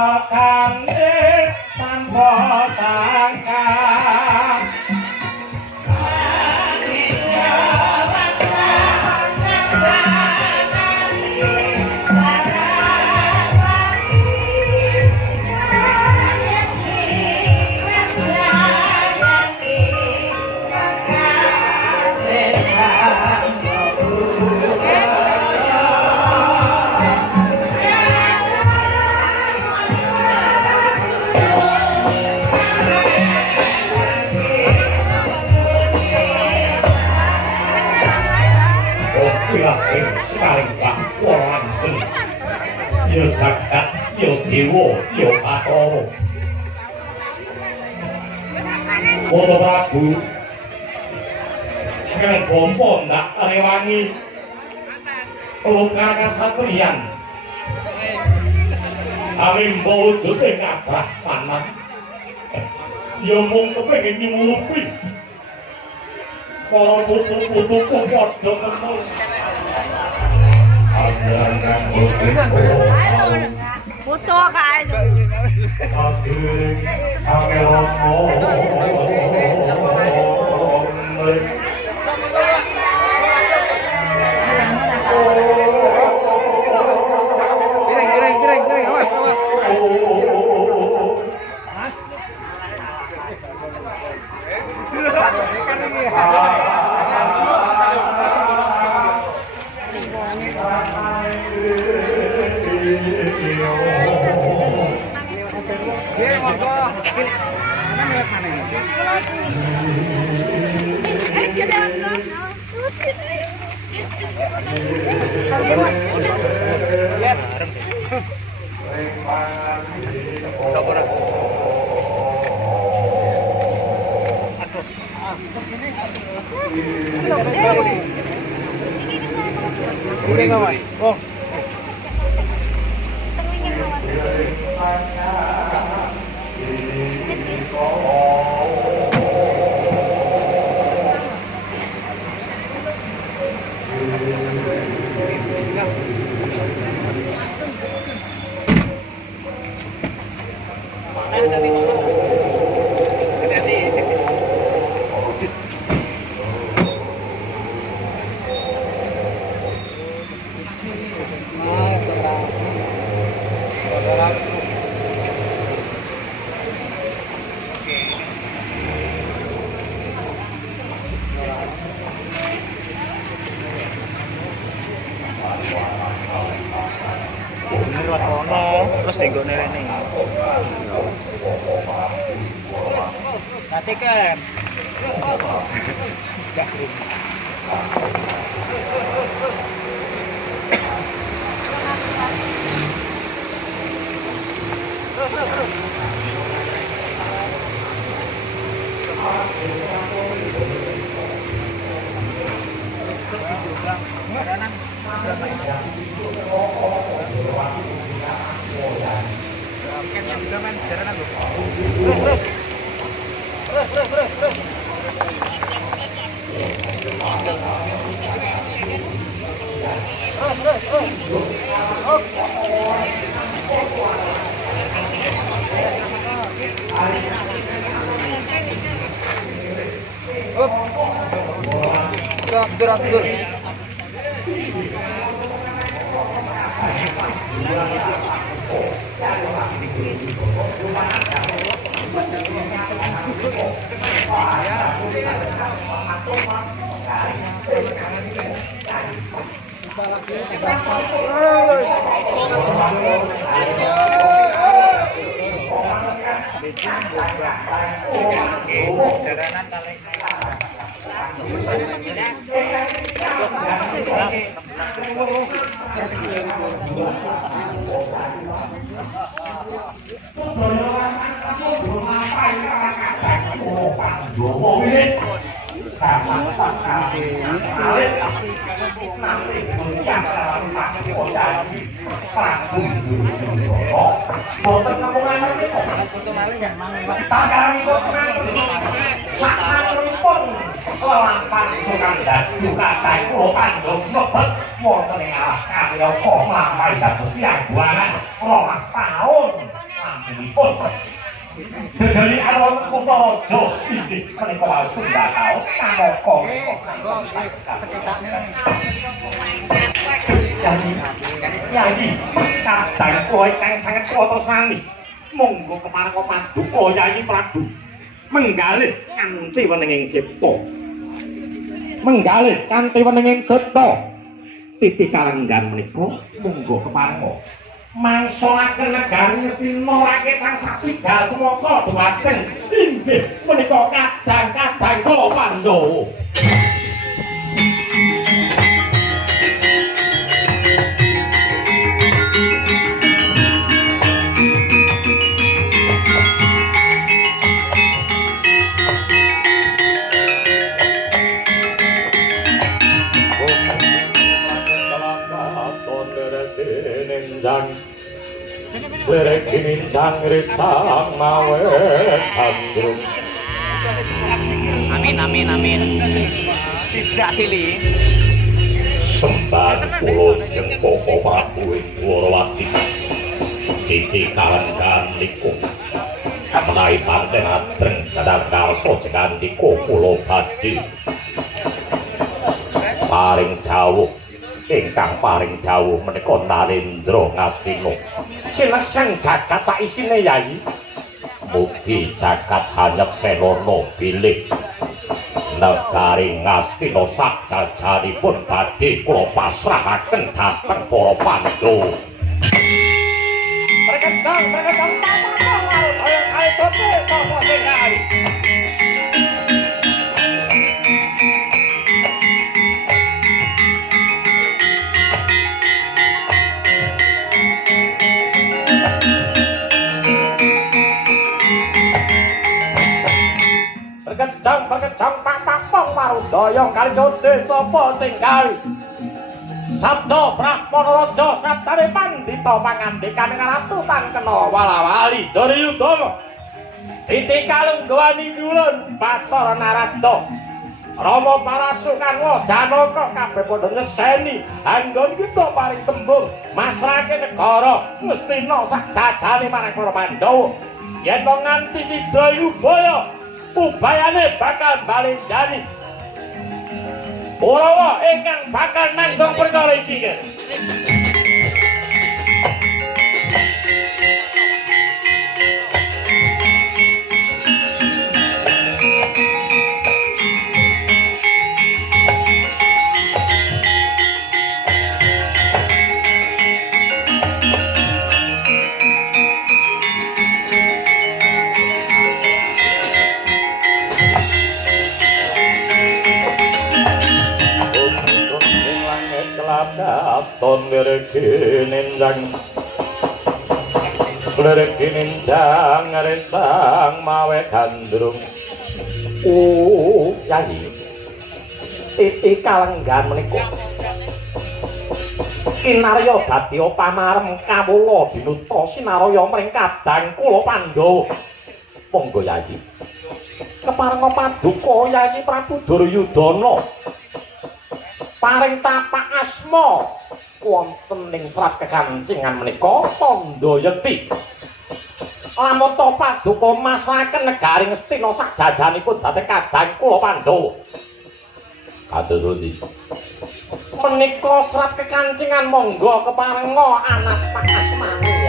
kane tanpa sangka sekali Pak Walang yo zakat yo dewa yo Bathara Wala Prabu kang bompo ndak rewangi luka kasatriyan awimbo wujud ing abah panan yo mung kepengin nyuwupi para putu-putuku padha kemul foto kae lho. Kira-kira awas. Terus tenggone rene. Nanti kan. Dur. Jaranan kali. aslinipun. Dari awal Kutaraja inggih menika langsung bakal kamangka Yayi, kadang kowe kang sanget kuwata sami. Monggo kepareng paduka Yayi Prabu. Menggalih kanthi wenenging cipta. Menggalih kanthi wenenging cipta. Titi kalenggan menika monggo kepareng mangsulaken negari Sina rakyat kang saksigal semaka dhumateng inggih menika kadang-kadang kula Pandhawa. Lerek minjang risang mawe andrum. Amin amin amin. Tidak silih. Sembah pulau jengko papuin Warawati. Titi kalenggan niku. Kapenai panten adreng kadang karso cegantiku pulau padi. Paring dawuh. Ingkang paring dawuh menika Narendra Ngastina. Sineseng jagat sak isine Yayi. Mugi jagat hanyep selana bilih. Negari Ngastina sak jajanipun badhe kula pasrahaken dhateng para Pandhawa. Perkendang ayo sapa sing kali. Perkejang tak marudaya kali jodhe sapa sing gawe sabda Brahmana Raja sabdane pandita pangandikane ratu tan kena wala-wali Duryudana Titi kalungguhani dulun Bathara Narada Rama Parasukan Janaka kabeh padha nyekseni anggon kita paring tembung masrake negara Ngastina sak jajane marang para Pandhawa yen to nganti Sidayubaya ubayane bakal balenjani Urawa ingkang bakal nanggung perkara iki. Ton lereki ninjang resang mawe gandrung Yayi Titi kalenggan menika kinarya dadi pamarem kawula dinuta sinaraya mring kadang kula Pandhawa monggo Yayi keparenga paduka Yayi Prabu Duryudana paring tapak asma wonten ing serat kekancingan menika tandha yekti lamun to paduka masraken negari Ngastina sak jajanipun dhateng kadang kula Pandhawa kados pundi menika serat kekancingan monggo keparenga anak pak asmane